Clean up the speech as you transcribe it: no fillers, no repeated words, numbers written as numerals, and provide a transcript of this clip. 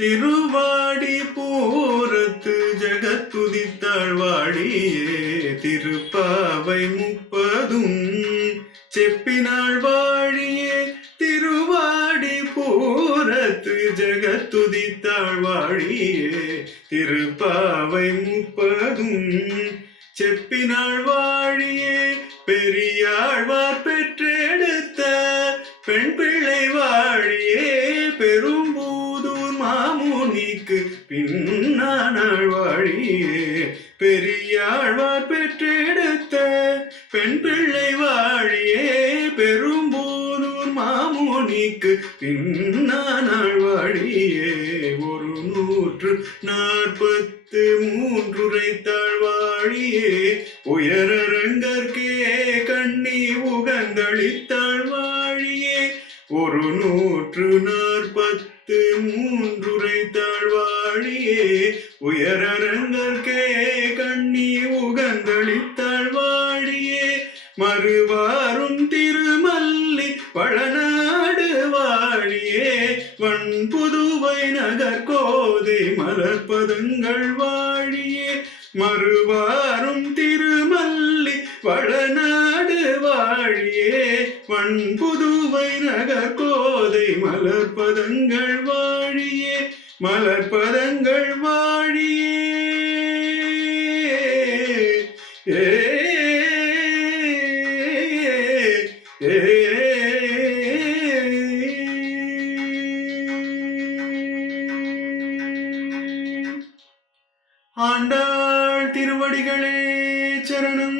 திருவாடி பூரத்து ஜகத்துதித்தாள் வாழியே திருப்பாவை முப்பதும் செப்பினாள் வாழியே திருவாடி பூரத்து ஜகத்துதித்தாள் வாழியே திருப்பாவை முப்பதும் செப்பினாள் வாழியே பெரியாழ்வார் பெற்றெடுத்த பெண் பிள்ளை வாழியே பெரும்பூதூர் மாமுனிக்கு பின்னானாள் வாழியே பெரியாழ்வார் பெற்றெடுத்த பெண் பிள்ளை வாழியே பெரும்பூதூர் மாமுனிக்கு பின்னானாள் வாழியே 143 உரைத்தாள் வாழியே உயரரங்கற்கே கண்ணி உகந்தளித்தாள் வாழியே 143 உரைத்தாள் வாழியே உயரரங்கற்கே கண்ணி உகந்தளித்தாள் வாழியே மறுவாரும் திருமல்லி வளநாடு வாழியே வன்புதுவை நகர்கோதை மலர்பதங்கள் வாழியே மறுவாரும் திருமல்லி வளநாடு வாழியே வன்புதுவை நகர்கோதை மலர்பதங்கள் வாழியே மலர்பதங்கள் வாழியே ஆண்டாள் திருவடிகளே சரணம்.